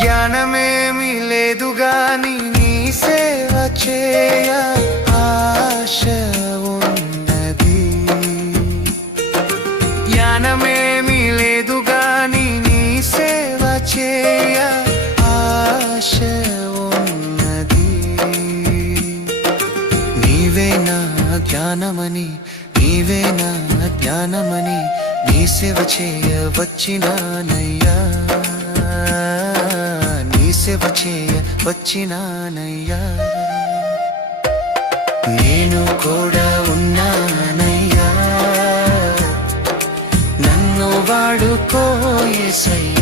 జ్ఞానమేమి లేదు గాని నీ సేవ చేయ ఆశ ఉన్నది. జ్ఞానమేమి లేదు గాని నీ సేవ చేయ ఆశ ఉన్నది. నీవే నా జ్ఞానమని, నీవే నా జ్ఞానమని నీ సేవ చేయ వచ్చినానయ్యా, నీ సేవ చేయ వచ్చినానయ్యా. నేను కూడా ఉన్నానయ్యా, నన్ను వాడుకో యేసయ్యా.